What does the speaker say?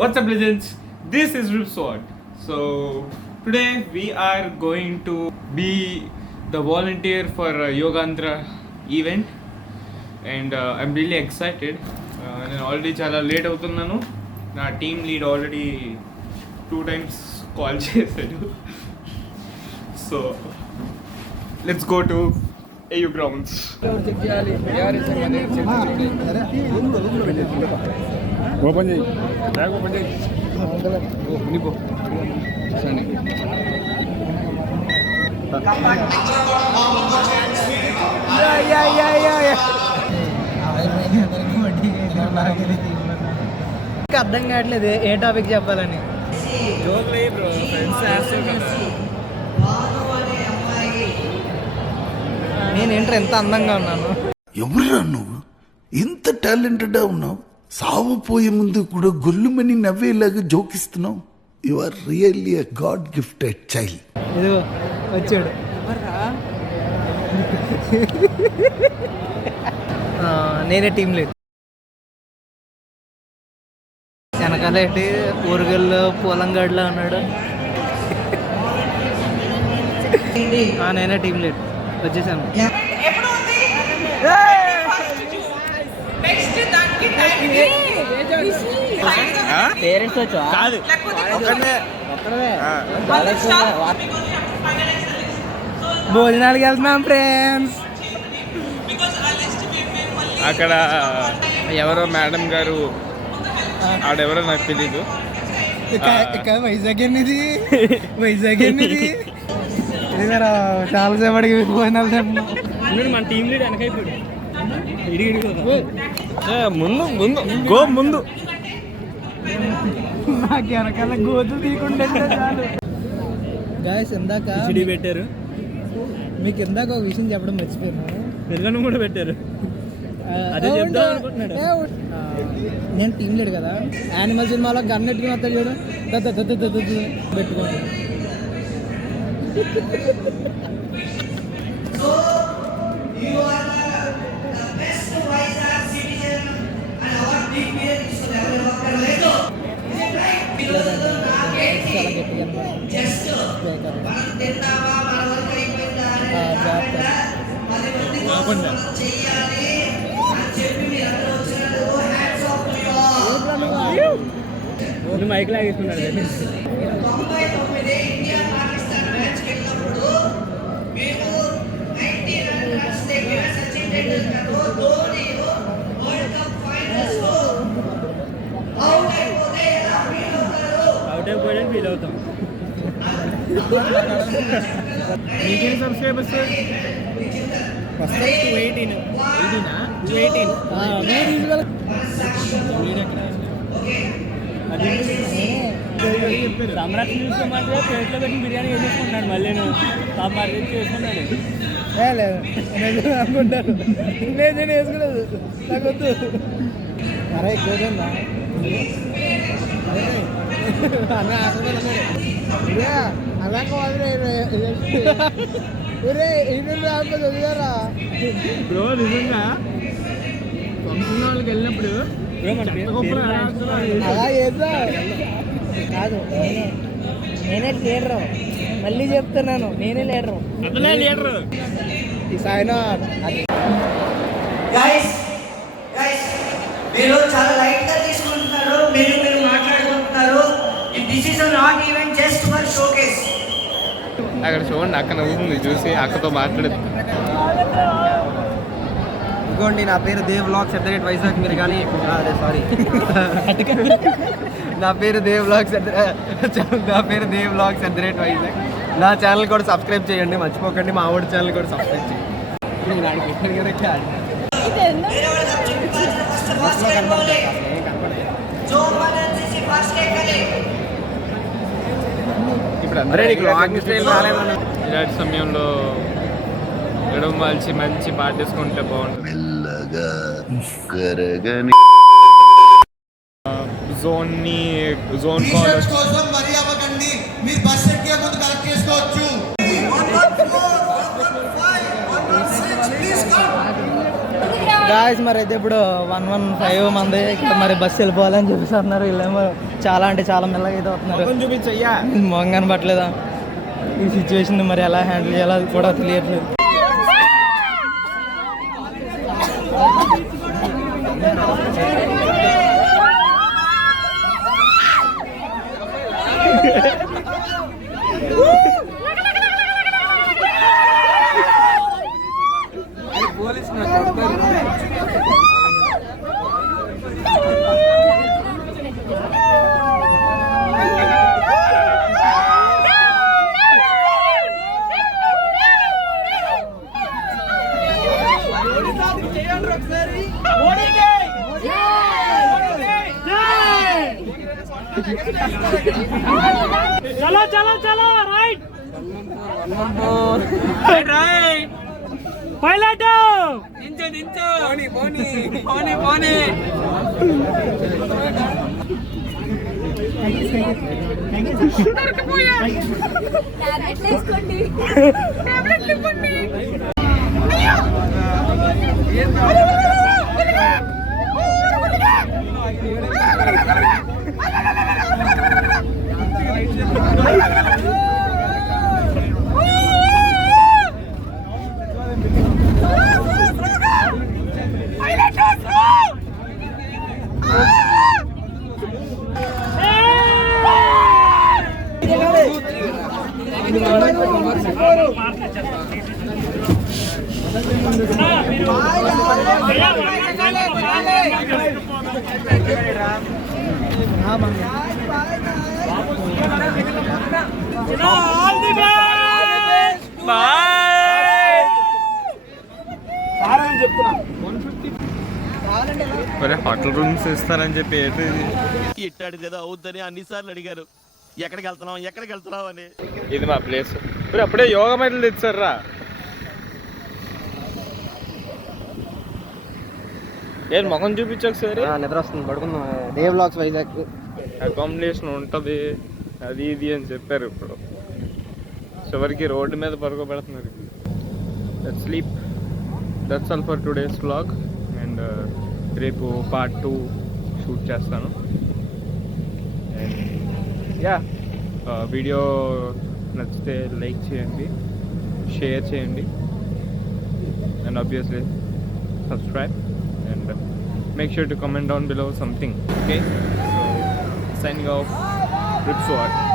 What's up, legends? This is Ripsword. So today we are going to be the volunteer for Yogantra event, and I'm really excited. నేను already చాలా late అవుతున్నాను. నా team lead already 2 times call చేశాడు. So let's go to AU grounds. Open చేయి, bag open చేయి. మునిపో సని అర్థం కావట్లేదు ఏ టాపిక్ చెప్పాలని. నేను ఏంటో ఎంత అందంగా ఉన్నాను. ఎవరురా నువ్వు? ఇంత టాలెంటెడ్గా ఉన్నావు. సావపోయే ముందు కూడా గొల్లుమని నవ్వేలాగా జోకిస్తున్నావు. You are really a god gifted child. ఇదిగో వచ్చాడు. నేనే టీం లీడ్. వెనకాల ఏంటి ఊరుగల్లో పొలంగాడిలో ఉన్నాడు. నేనే టీం లీడ్ వచ్చేసాను. పేరెంట్స్ వచ్చా? భోజనాలకి వెళ్తున్నాం ఫ్రెండ్స్. అక్కడ ఎవరో మేడం గారు, ఆడెవరో నాకు తెలీదు. వైజాగ్ ఎన్నిది, వైజాగ్ ఎన్నిది. చాలా సేపటికి భోజనాలు చెప్పిన మన టీం లీడ్ వెనకైపోయాడు. ముందు ముందు గో ముందు నాకు వెనకాల గోతులు తీయకుండా చాలు. గాయస్ ఇందాక చిడి పెట్టారు. మీకు ఇందాక ఒక విషయం చెప్పడం మర్చిపోయాను. పిల్లలను కూడా పెట్టారు. అదే చెప్తా అనుకుంటున్నాడు. నేను టీం లీడ్ కదా. యానిమల్ సినిమాలో గన్ ఎట్టుకుని వస్తాడు చూడు, పెట్టుకోండి. మైక్ లాగేసుకున్నాడు. అవుట్ అయిపోయాడని ఫీల్ అవుతాం. మీకేం సబ్స్క్రైబర్స్ వస్తాయి? 218. సమ్రాట్ చూస్తే మాత్రం ప్లేట్లో పెట్టి బిర్యానీ వేసేసుకుంటున్నాడు. మళ్ళీ టాప్ మార్కెట్ చేసుకున్నాడు. లేదు అనుకుంటాను. లేదు నేను వేసుకోలేదు, నాకు వద్దు. అరే ఎక్కువగా అలా బ్రో. నిజంగా ఫంక్షన్ వాళ్ళకి వెళ్ళినప్పుడు అలా చేద్దా కాదు. నేనే లీడరు, మళ్ళీ చెప్తున్నాను, నేనే లీడరు. అతనే లీడరు ఈ సాయినాథ్. మీరు చాలా లైట్ గా తీసుకుంటున్నారు. మీరు మాట్లాడుకుంటున్నారు. This is not even just for showcase. అక్కడ చూడండి, అక్క నవ్వుతుంది చూసి అక్కతో మాట్లాడదు. ఇదిగోండి, నా పేరు దేవ్ వ్లాగ్స్ @వైజాగ్. మీరు కానీ అదే సారీ నా పేరు దేవ్ వ్లాగ్స్ @వైజాగ్. నా ఛానల్ కూడా సబ్స్క్రైబ్ చేయండి, మర్చిపోకండి. మా ఆవిడ ఛానల్ కూడా సబ్స్క్రైబ్ చేయండి. ఇప్పుడు అందరూ ఇలాంటి సమయంలో ఎడమ మలిచి మంచి పాట వేసుకుంటే బాగుంటుంది. మెల్లగా కరగని జోన్ కాల్ కోసం మరీ అవ్వకండి. మీరు బస్ ఎక్కే ముందు కలెక్ట్ చేసుకోవచ్చు. గాయస్ మరి అయితే ఇప్పుడు 115 మంది ఇక్కడ మరి బస్సు వెళ్ళిపోవాలని చెప్పేసి అన్నారు. వీళ్ళేమో చాలా అంటే చాలా మెల్లగా అయితే అవుతున్నారు. చూపించయ్యా. మొహం కనబట్టలేదా? ఈ సిచ్యువేషన్ మరి ఎలా హ్యాండిల్ చేయాలో అది కూడా తెలియట్లేదు. चलो चलो चलो राइट राइट पायलट निंचो निंचो పోనీ పోనీ పోనీ పోనీ దొరకపోయా టాబ్లెట్ తీసుకోండి టాబ్లెట్ ఇవ్వండి మరి హోటల్ రూమ్స్ ఇస్తారని చెప్పి ఇట్టాడిది ఏదో అవుద్దని అన్నిసార్లు అడిగారు. ఎక్కడికి వెళ్తున్నావు అని. ఇది మా ప్లేస్. మరి అప్పుడే యోగా మెడల్ తెచ్చారా? నేను ముఖం చూపించు ఒకసారి. నిద్ర వస్తుంది, పడుకుందాం. డే వ్లాగ్స్ వైజాగ్ అకామిడేషన్ ఉంటుంది అది ఇది అని చెప్పారు. ఇప్పుడు చివరికి రోడ్డు మీద పడుకోబెడుతున్నారు. Let's sleep. That's all for today's vlog. And రేపు పార్ట్ 2 షూట్ చేస్తాను. అండ్ యా, వీడియో నచ్చితే లైక్ చేయండి, షేర్ చేయండి, and obviously subscribe, and make sure to comment down below something. Okay, so signing off, Ripsword.